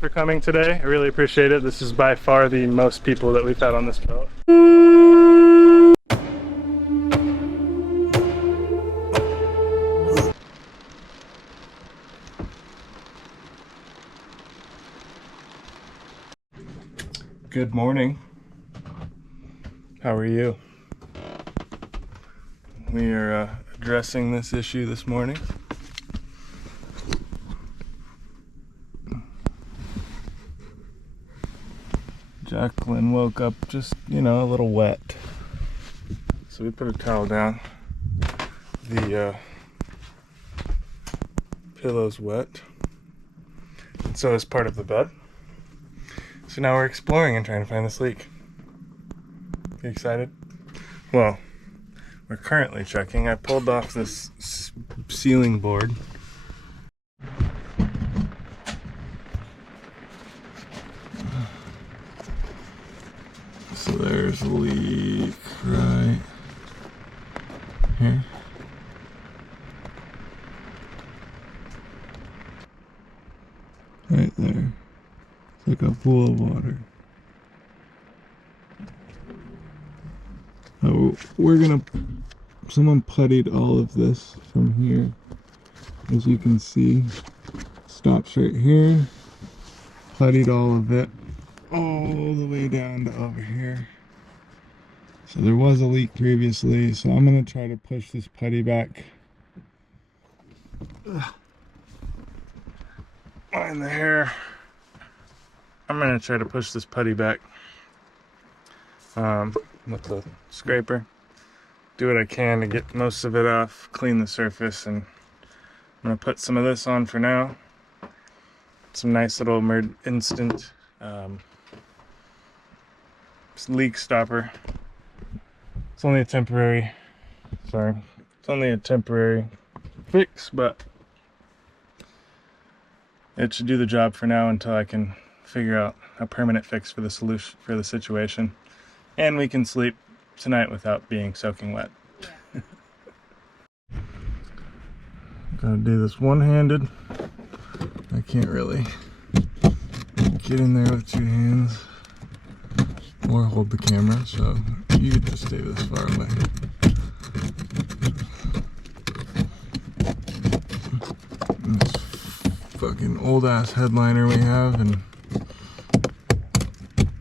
For coming today. I really appreciate it. This is by far the most people that we've had on this boat. Good morning. How are you? We are addressing this issue this morning. Jacqueline woke up just, a little wet. So we put a towel down. The pillow's wet. And so is part of the bed. So now we're exploring and trying to find this leak. You excited? Well, we're currently checking. I pulled off this ceiling board. So there's a leak right here. Right there. It's like a pool of water. Oh, someone puttied all of this from here. As you can see, stops right here. Puttied all of it all the way down to over here. So there was a leak previously, so I'm going to try to push this putty back. In the hair. I'm going to try to push this putty back with the scraper. Do what I can to get most of it off, clean the surface, and I'm going to put some of this on for now. Some nice little instant leak stopper. It's only a temporary fix, but it should do the job for now until I can figure out a permanent fix for the solution for the situation, and we can sleep tonight without being soaking wet. Yeah. Gotta do this one-handed. I can't really get in there with two hands or hold the camera, so you get to stay this far away. This fucking old ass headliner we have, and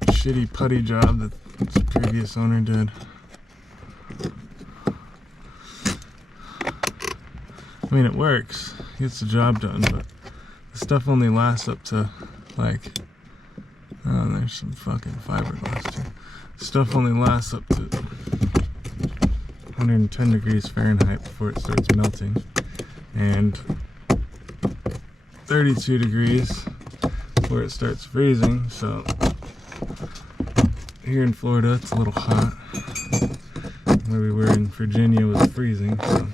shitty putty job that the previous owner did. I mean, it works, gets the job done, but the stuff only lasts up to like, oh, there's some fucking fiberglass too. Stuff only lasts up to 110 degrees Fahrenheit before it starts melting, and 32 degrees before it starts freezing. So here in Florida it's a little hot. Where we were in Virginia was freezing, so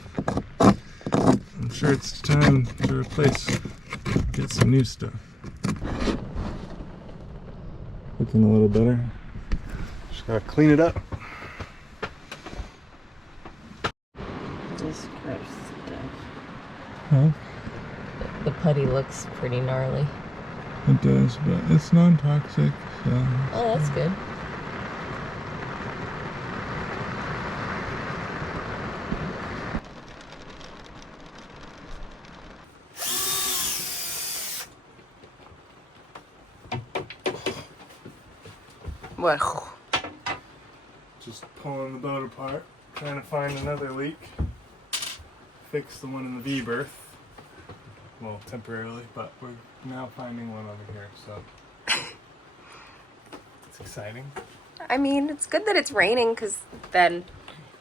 I'm sure it's time to get some new stuff. Looking a little better. Just gotta clean it up. Just gross stuff. Huh? The putty looks pretty gnarly. It does, but it's non-toxic, so... Oh, that's good. What? Just pulling the boat apart, trying to find another leak. Fix the one in the V-berth. Well, temporarily, but we're now finding one over here, so it's exciting. I mean, it's good that it's raining, because then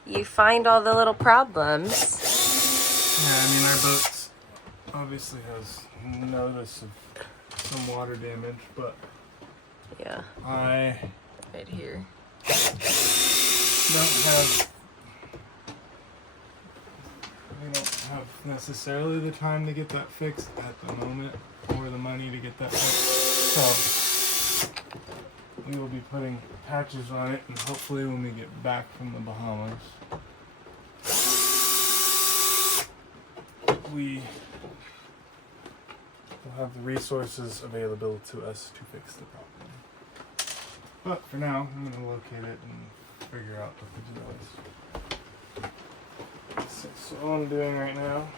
you find all the little problems. Yeah, I mean, our boat obviously has notice of some water damage, but Yeah. I Right here. We don't have necessarily the time to get that fixed at the moment, or the money to get that fixed. So we will be putting patches on it, and hopefully when we get back from the Bahamas, we we'll have the resources available to us to fix the problem. But for now, I'm going to locate it and figure out what the deal is. So all I'm doing right now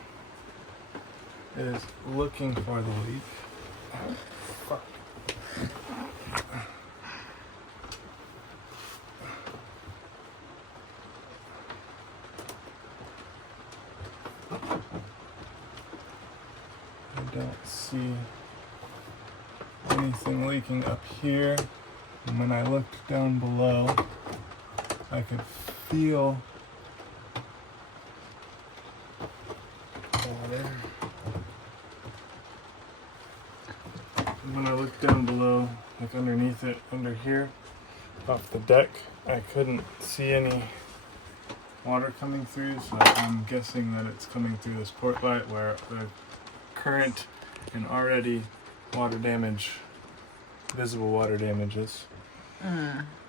is looking for the leak. Oh, fuck. I don't see anything leaking up here. And when I looked down below, I could feel water. And when I looked down below, like underneath it, under here, off the deck, I couldn't see any water coming through, so I'm guessing that it's coming through this port light where the current and already water damage, visible water damage is.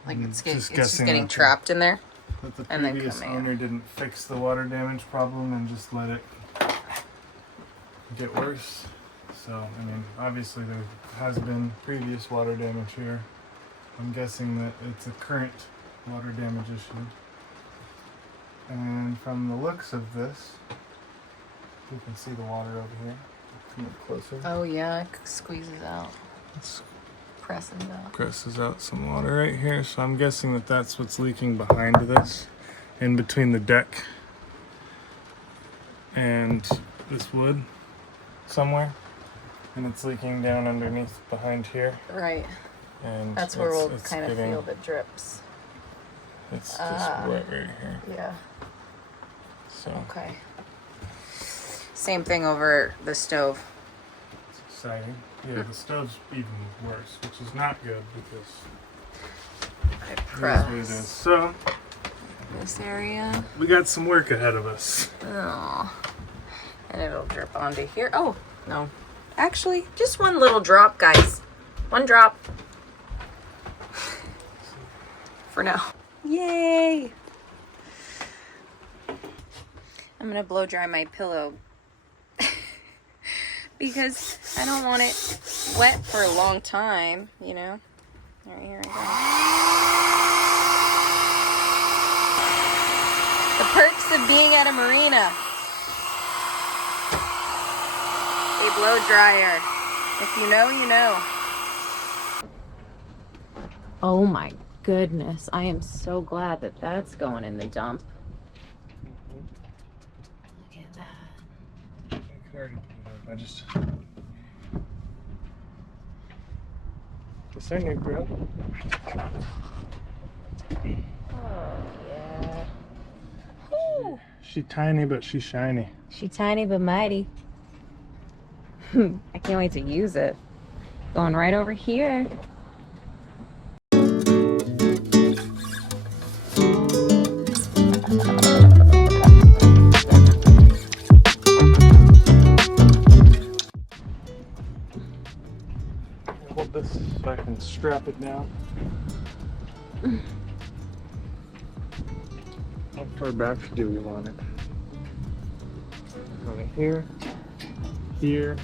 Like it's just getting trapped in there. That the previous owner didn't fix the water damage problem and just let it get worse. So, I mean, obviously there has been previous water damage here. I'm guessing that it's a current water damage issue. And from the looks of this, you can see the water over here. Come up closer. Oh yeah, it squeezes out. Presses out some water right here. So I'm guessing that that's what's leaking behind this, in between the deck and this wood somewhere. And it's leaking down underneath behind here. Right. And that's where we'll kind of feel the drips. It's just wet right here. Yeah. So. Okay. Same thing over the stove. It's exciting. Yeah, the stove's even worse, which is not good because I press it is what it is. So this area. We got some work ahead of us. Oh. And it'll drip onto here. Oh, no. Actually, just one little drop, guys. One drop. For now. Yay! I'm gonna blow dry my pillow because I don't want it wet for a long time, you know? Alright, here I go. The perks of being at a marina. A blow dryer. If you know, you know. Oh my goodness. I am so glad that that's going in the dump. Look at that. I could already put it up. I just... Is there new grill? Oh, yeah. Woo. She's tiny, but she's shiny. She tiny but mighty. I can't wait to use it. Going right over here. Hold this so I can strap it down. How far back do we want it? Going here, here.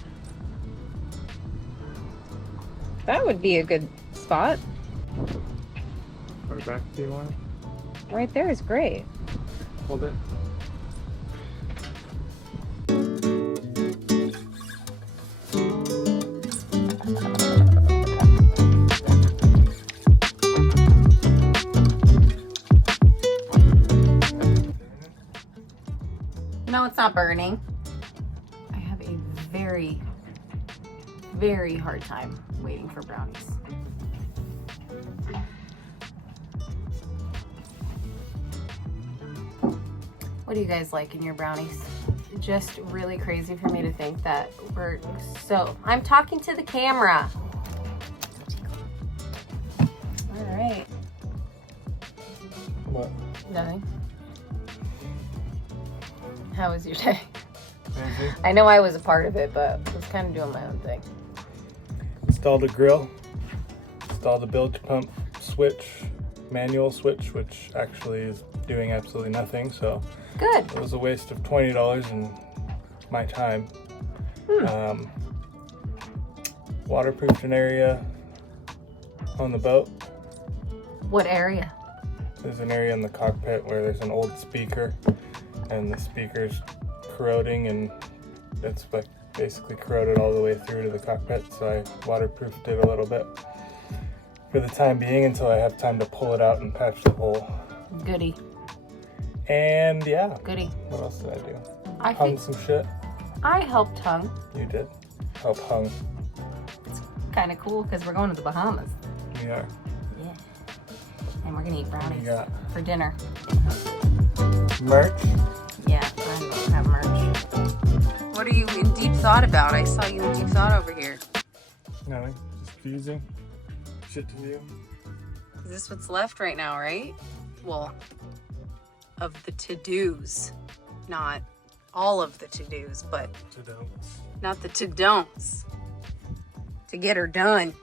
That would be a good spot. How far back do you want it? Right there is great. Hold it. No, it's not burning. I have a very, very hard time waiting for brownies. What do you guys like in your brownies? Just really crazy for me to think that we're so... I'm talking to the camera. All right. What? Nothing. How was your day? Crazy. I know I was a part of it, but I was kind of doing my own thing. Installed a grill. Installed a bilge pump switch, manual switch, which actually is doing absolutely nothing. So Good. it was a waste of $20 and my time. waterproofed an area on the boat. What area? There's an area in the cockpit where there's an old speaker, and the speaker's corroding, and it's like basically corroded all the way through to the cockpit, so I waterproofed it a little bit for the time being until I have time to pull it out and patch the hole. Goody. And yeah. Goody. What else did I do? I Hung think some shit. I helped hung. You did. Help hung. It's kind of cool because we're going to the Bahamas. We are. Yeah. And we're gonna eat brownies Yeah. for dinner. Merch. Yeah, I don't have merch. What are you in deep thought about? I saw you in deep thought over here. Nothing. Just fusing. Shit to do. Is this what's left right now, right? Well, of the to-dos. Not all of the to-dos, but To-don'ts. not the to-don'ts. To get her done.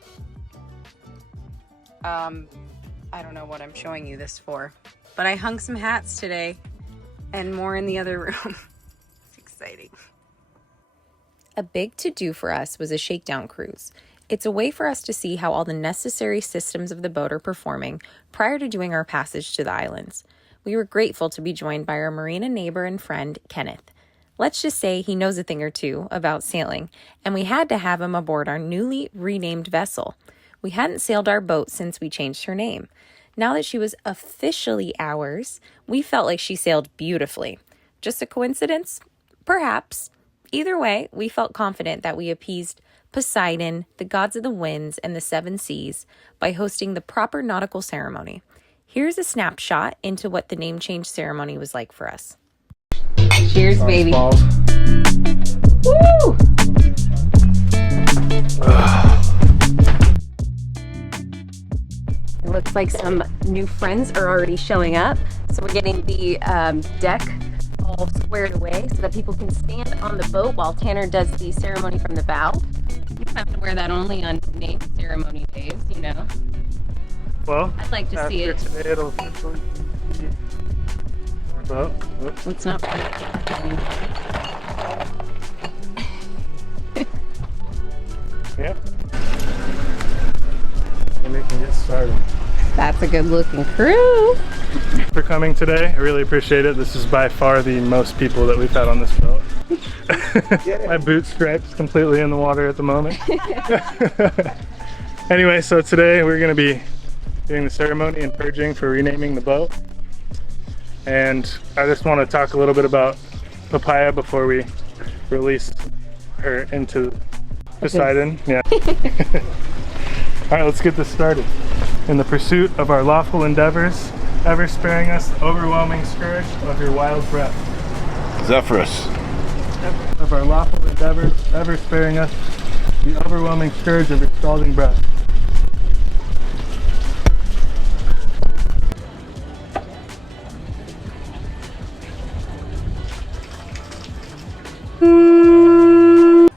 I don't know what I'm showing you this for, but I hung some hats today and more in the other room. It's exciting. A big to-do for us was a shakedown cruise. It's a way for us to see how all the necessary systems of the boat are performing prior to doing our passage to the islands. We were grateful to be joined by our marina neighbor and friend, Kenneth. Let's just say he knows a thing or two about sailing, and we had to have him aboard our newly renamed vessel. We hadn't sailed our boat since we changed her name. Now that she was officially ours, we felt like she sailed beautifully. Just a coincidence? Perhaps. Either way, we felt confident that we appeased Poseidon, the gods of the winds, and the seven seas by hosting the proper nautical ceremony. Here's a snapshot into what the name change ceremony was like for us. Cheers, baby. Woo! It looks like some new friends are already showing up. So we're getting the deck all squared away so that people can stand on the boat while Tanner does the ceremony from the bow. You don't have to wear that only on name ceremony days, you know. Well, I'd like to see it. Today it'll officially be our boat. Oops. Let's not. Yep. And we can get started. That's a good looking crew. Thanks for coming today. I really appreciate it. This is by far the most people that we've had on this boat. My boot stripes completely in the water at the moment. Anyway, so today we're going to be doing the ceremony and purging for renaming the boat. And I just want to talk a little bit about Papaya before we release her into Poseidon. Yeah. All right, let's get this started. In the pursuit of our lawful endeavors, ever sparing us the overwhelming scourge of your wild breath. Zephyrus. Of our lawful endeavors, ever sparing us the overwhelming scourge of your scalding breath.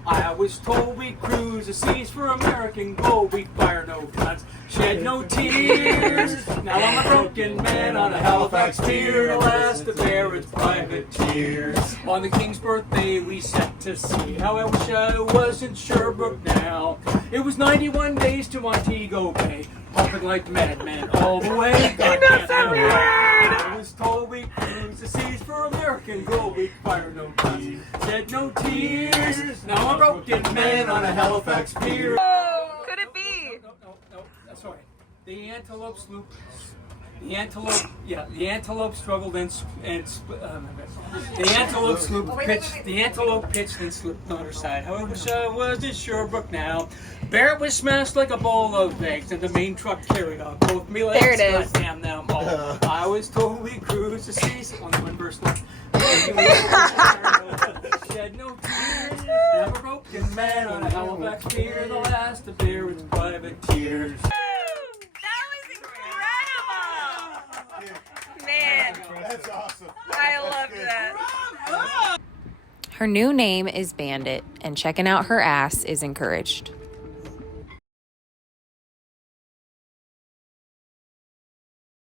I was told we'd cruise the seas for American gold. We'd fire no guns, shed no tears. Now I'm a broken man on a Halifax pier, the last of Barrett's privateers. On the King's birthday we set to sea. How I wish I was in Sherbrooke now. It was 91 days to Montego Bay, pumping like madman all the way. I was told we'd cruise the seas for American gold. We'd fire no guns, shed no tears. Now I'm a broken man on a Halifax pier. Could it be? No, that's all right. The Antelope sloop. The Antelope struggled and the Antelope sloop pitched. The Antelope pitched and slipped on her side. How I wish I was in Sherbrooke now. Barrett was smashed like a bowl of eggs, and the main truck carried on both me legs. There it is. Goddamn them all. I was told we cruised the seas on one verse left. Shed no tears. I'm a broken man on a Halifax pier, the last of Barrett's privateers. Man, That's awesome. I love that. Her new name is Bandit, and checking out her ass is encouraged.